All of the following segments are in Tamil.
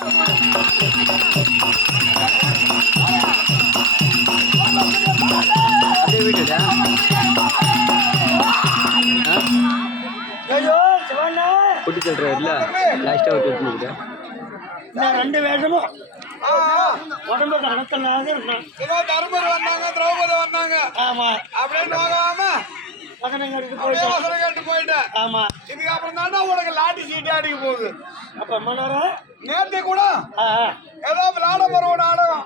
அப்படியே வீட்டுடா குட்டி சொல்ற இல்ல லாஸ்டா ஒரு வெட்டிட்டு நான் ரெண்டு வேஷமும் உடம்புக்கு அடக்கலாக இருக்கேன். தர்மர் வந்தாங்க, திரௌபதி வந்தாங்க. ஆமா, அப்படியே நோகாம வசனம் கேட்டு வசனம் கேட்டு போயிட்டேன். ஆமா, இதுக்கு அப்புறம் தானே உனக்கு லாட்டி சீட்டு அடிக்க போகுது. அப்ப மன்னரா நேற்று கூட ஏதோ விளையாட போற ஒரு நாடகம்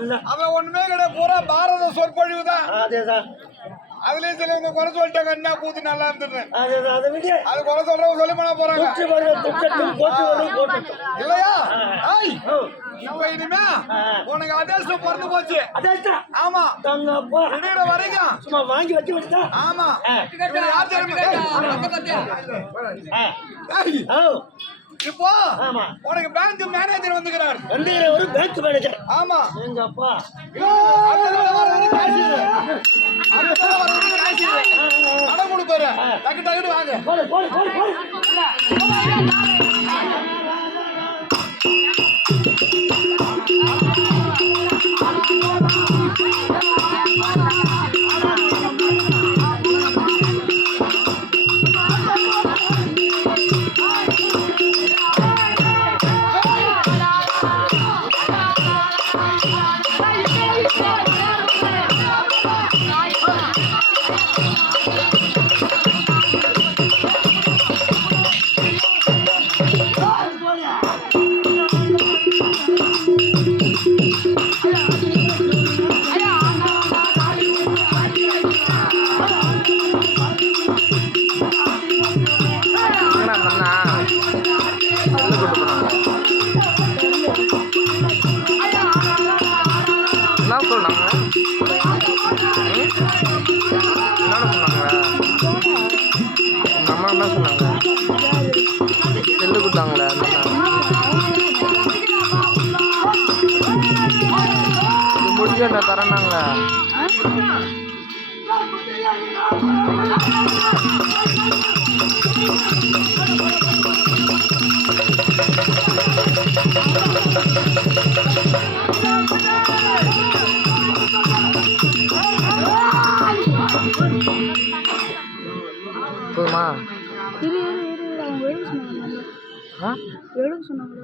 இல்ல, அதுல ஒண்ணுமே கிடையாது, பூரா பாரத சொற்பொழிவு தான். அதேதான் அதுலயும் சிலவங்க குறை சொல்லிட்டாங்க, என்ன கூத்து நல்லா இருந்துட்டு. அதேதான் அதை விட அது குறை சொல்றவங்க சொல்லி பண்ண போறாங்க இல்லையா? இப்ப இனிமே உனக்கு அதிர்ஷ்டம் பிறந்து போச்சு. ஆமா, திடீர் வரைக்கும் சும்மா வாங்கி வச்சு வச்சுட்டா. ஆமா, யார் இப்போ உனக்கு பேங்க் மேனேஜர் வந்துக்கிறார். ஒரு பேங்க் மேனேஜர். ஆமா, எங்க அப்பா பணம் கொடுப்பாரு. டக்கு டக்குன்னு வாங்க. செல்லு கொடுத்தாங்களே முடிஞ்சு என்ன தரேன்னாங்களே. போதுமா? எழுத சொன்னாங்க.